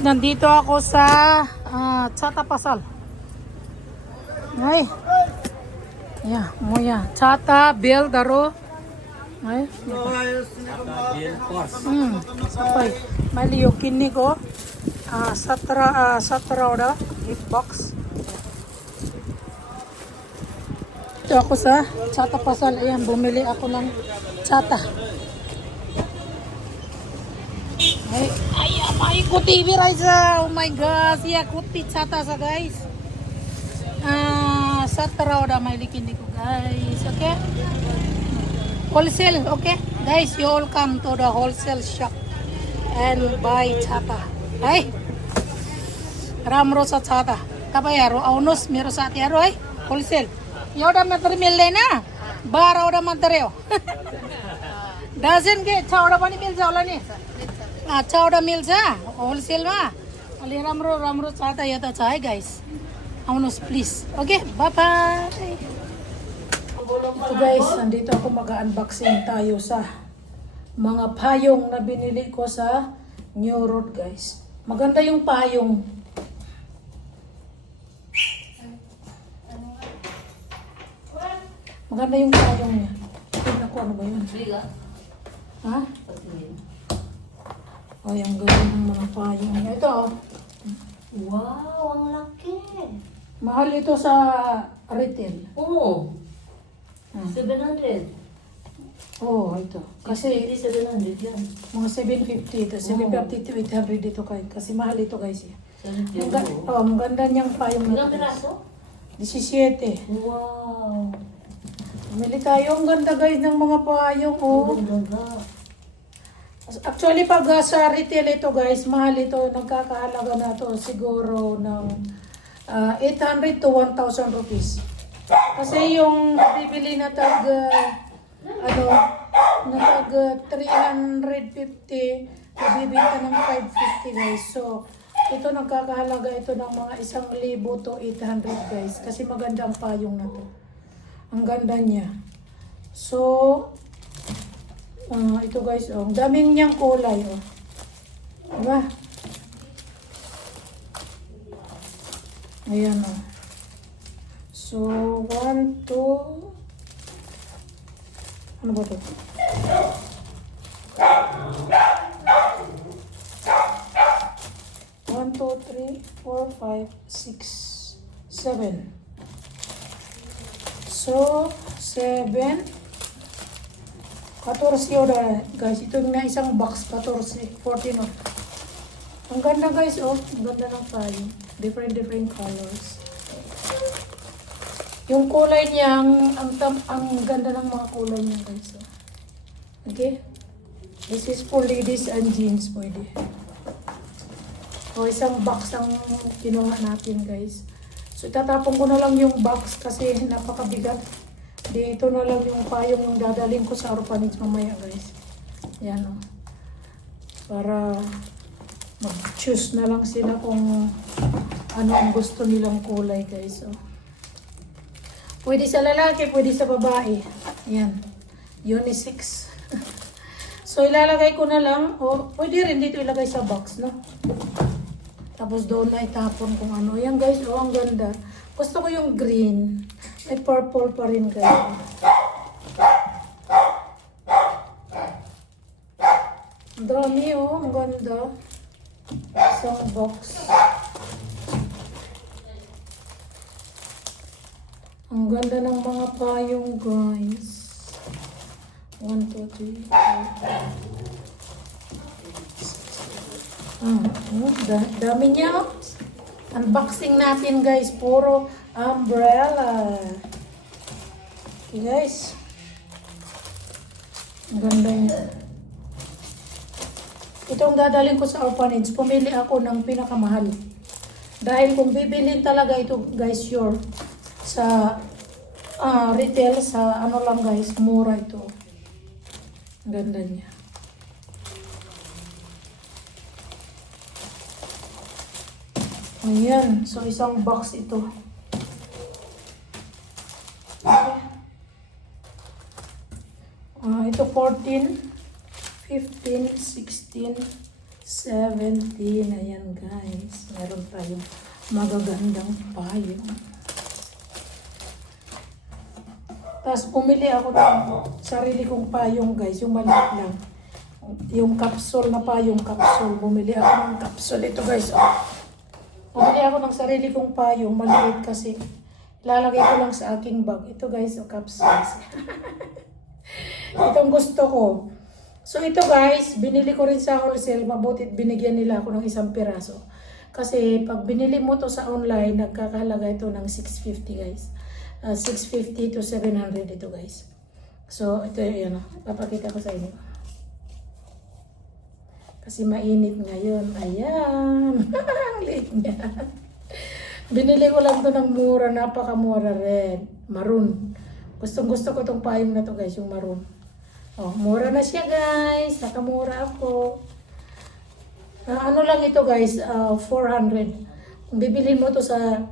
Nandito ako sa Chata Pasal. Ay. Ya, moya. Chata Bel Daro. Ay. Sampai. Mali yung kini ko. Satra oda. Gift box. Ito ako sa Chata Pasal. Ayan, bumili ako ng chata. Ay, kuti biraisa. Oh my God. Siya kuti chata sa guys. Satra oda may likin ko guys. Okay? Wholesale. Okay? Guys, you all come to the wholesale shop and buy chata. Ay. Ramro sa chata. Kapay yaro. Aunos mero sa ati yaro ay. Wholesale. Yoda matar mil na. Bara oda matareo. Dozen के छावड़ा पनि मिल्छ होला नि छावड़ा मिल्छ होलसेलमा अलि राम्रो राम्रो चाता यता छ है गाइस आउनुहोस् please okay bye bye. Ito guys, nandito ako mag-unboxing tayo sa mga payong na binili ko sa New Road guys. Maganda yung payong. Maganda yung payong niya. Tignan ko ano ba yun. Ha? Ay, ang ganda ng mga payong niya. Ito oh. Wow, ang laki. Mahal ito sa retail. Oo. 700. Oo, ito. Kasi 700 yan. mga 750 ito. 750 to 800 dito kahit. Kasi mahal ito guys. Ang ganda niyang payong na Ilang ito. piraso? 17. Wow. Bumili tayo. Ang ganda guys ng mga payong. Oh. Ang ganda. Actually, pag sa retail ito guys, mahal ito. Nagkakahalaga na to siguro ng 800 to 1,000 rupees. Kasi yung bibili na tag 350, nabibenta ng 550 guys. So, ito nagkakahalaga ito ng mga 1,000 to 800 guys. Kasi maganda ang payong na to. Ang ganda niya. So, ito guys, oh. Ang daming niyang kulay, oh. Diba? Ayan, oh. So, 1, 2, ano ba ito? 1, 2, 3, 4, 5, 6, 7. So, 7. 14 oda guys. Ito na isang box. 14. 14 oh. Ang ganda guys oh. Ang ganda ng payong. Different colors. Yung kulay niya, ang ganda ng mga kulay niya guys. Oh. Okay? This is for ladies and jeans pwede. O isang box ang kinuha natin guys. So itatapon ko na lang yung box kasi napakabigat. Dito na lang yung payong yung dadaling ko sa orphanage mamaya guys. Yan o. Para mag-choose na lang sila kung ano ang gusto nilang kulay guys. O. Pwede sa lalaki, pwede sa babae. Yan. Unisex. So ilalagay ko na lang. O pwede rin dito ilagay sa box, no? Tapos doon na itapon kung ano. Yan guys, oh ang ganda. Gusto ko yung green. May purple pa rin guys. Ang dami oh, ang ganda. Isang box. Ang ganda ng mga payong guys. 1, 2, 3, 4. Dami niya. Unboxing natin guys. Puro umbrella. Okay guys. Ang ganda niya. Ito ang dadaling ko sa orphanage. Pumili ako ng pinakamahal. Dahil kung bibilin talaga ito guys sure. Sa retail, sa ano lang guys. Mura ito. Ang ganda niya. Ayan. So, isang box ito. Okay. Ito 14, 15, 16, 17. Ayan guys. Meron tayong magagandang payong. Tapos bumili ako ng sarili kong payong guys. Yung maliit lang. Yung capsule na payong capsule. Bumili ako ng capsule. Ito guys. Oh. Bumili ako ng sarili kong payong. Maliit kasi. Lalagay ko lang sa aking bag. Ito guys. Oh, capsules. Itong gusto ko. So ito guys, binili ko rin sa wholesale, mabutit binigyan nila ako ng isang piraso. Kasi pag binili mo to sa online, nagkakahalaga ito ng 650 guys. 650 to 700 ito guys. So ito yun, papakita ko sa inyo. Kasi mainit ngayon. Ayan. Ang liit niya. Binili ko lang to ng mura, napakamura rin. Maroon. Gustong gusto ko tong payong na to guys, yung maroon. Oh, mura na siya guys. Nakamura ako. Ano lang ito guys, 400. Kung bibilin mo to sa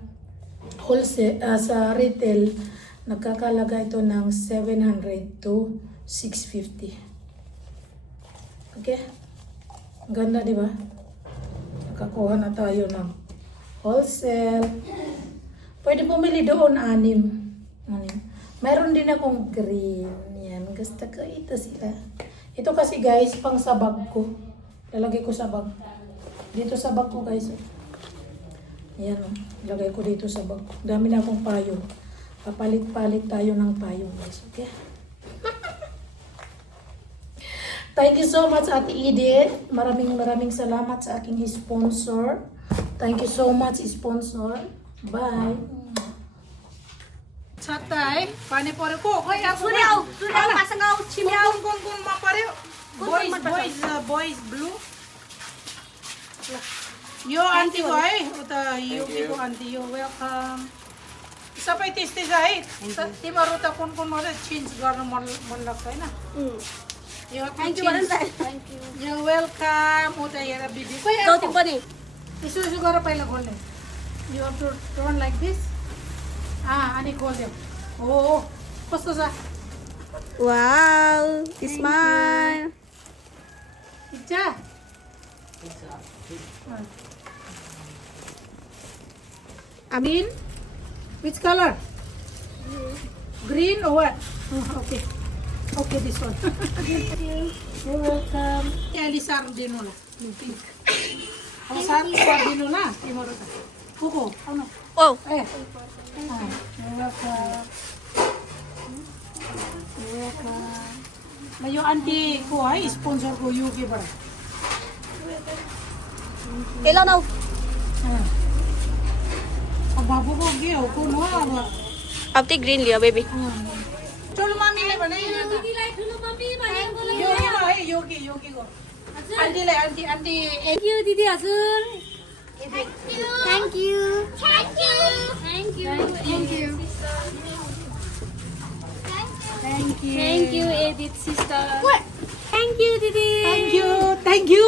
wholesale, sa retail, nagkakalaga ito ng 700 to 650. Okay? Ang ganda, di ba? Nakakuha na tayo ng wholesale. Pwede bumili doon, 6. Mayroon din akong green. Yan, gusto ko ito sila. Ito kasi guys, pang sa bag ko. Lalagay ko sa bag. Dito sa bag ko guys. Yan o. Lagay ko dito sa bag ko. Dami na akong payong. Papalit-palit tayo ng payong guys. Okay? Thank you so much Ate Edith. Maraming salamat sa aking sponsor. Thank you so much sponsor. Bye. Chatay, panipore ko. Hoy, ako. Suryaw, pasangaw, chimyaw. Kung mapare. Boys blue. Yo auntie ko ay. Uta yuki ko auntie yo. Welcome. Isa pa itisti say. Timaruta kun mo change garno man lakay na. You have to Thank you, change. Thank you. You're welcome. Uta yara bibi. Koy Ikaw, ako. timpa ni. Isusugara pa ilang hole. You have to turn like this. Ani call them. Oh, basta sa. Wow, smile. Icha. Amin? Which color? Green or what? Oh, okay. Okay, this one. You're welcome. Elisa Sardino na. Pink. Ang Sardino na. Timoro ka. Kuko, ano? Oh, Eh. You're welcome. You're welcome. Mayo auntie ko ay sponsor ko Yuki para. kailan na? Ang babo ko gyo ko no. Abti green liya, baby. Cholo mami le bana yun. Yuki no hey Yuki ko. Auntie le auntie. Thank you, Didi Azul. Thank you. Thank you. Thank you. Thank you. Thank you. Thank you, Edith sister. What? Thank you, Didi. Thank you.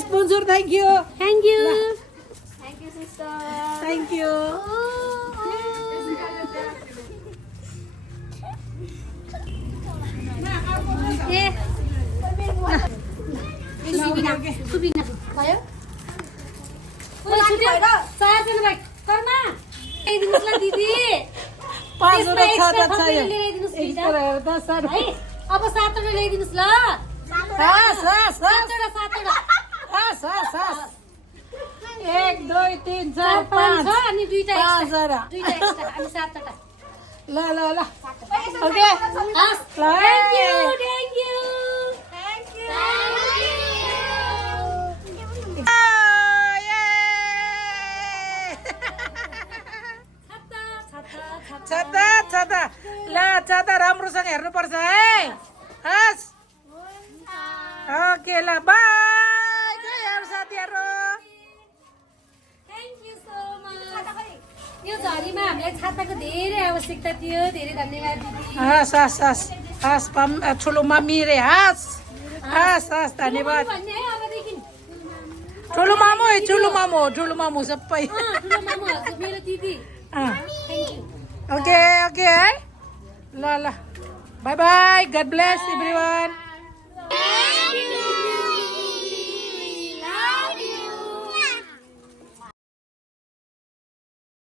Sponsor, thank you. Thank you. Thank you, sister. Thank you. Eh. Subi na. Kaya? Wala ka. Saan na ba? Karma. Eh, di musla Didi. Pasok na extra sa family tayo. lady nus bida. Extra da sa. Ay, apa Saturday lady nus la? Has. Saturday. Has. 1 2 3 4 5 5. ani duita extra. Pasara. Duita extra. Ani Saturday. La. Okay. As. Fly. Thank you. Thank you. Thank you. Oh, yay! छाता ला छाता राम्रोसँग हेर्नुपर्छ है हस् ओके ल बाई जय हेर साथीहरु Thank you so much. यो झरीमा हामीलाई छाताको धेरै आवश्यकता थियो. धेरै धन्यवाद दिदी. हस् ठुलो मम्मी रे हस् धन्यवाद भन्ने है अबदेखि. ठुलो मामु सबै ठुलो मामु हजुर मेरो दिदी. Thank you. ओके है ल by by God bless everyone Thank you.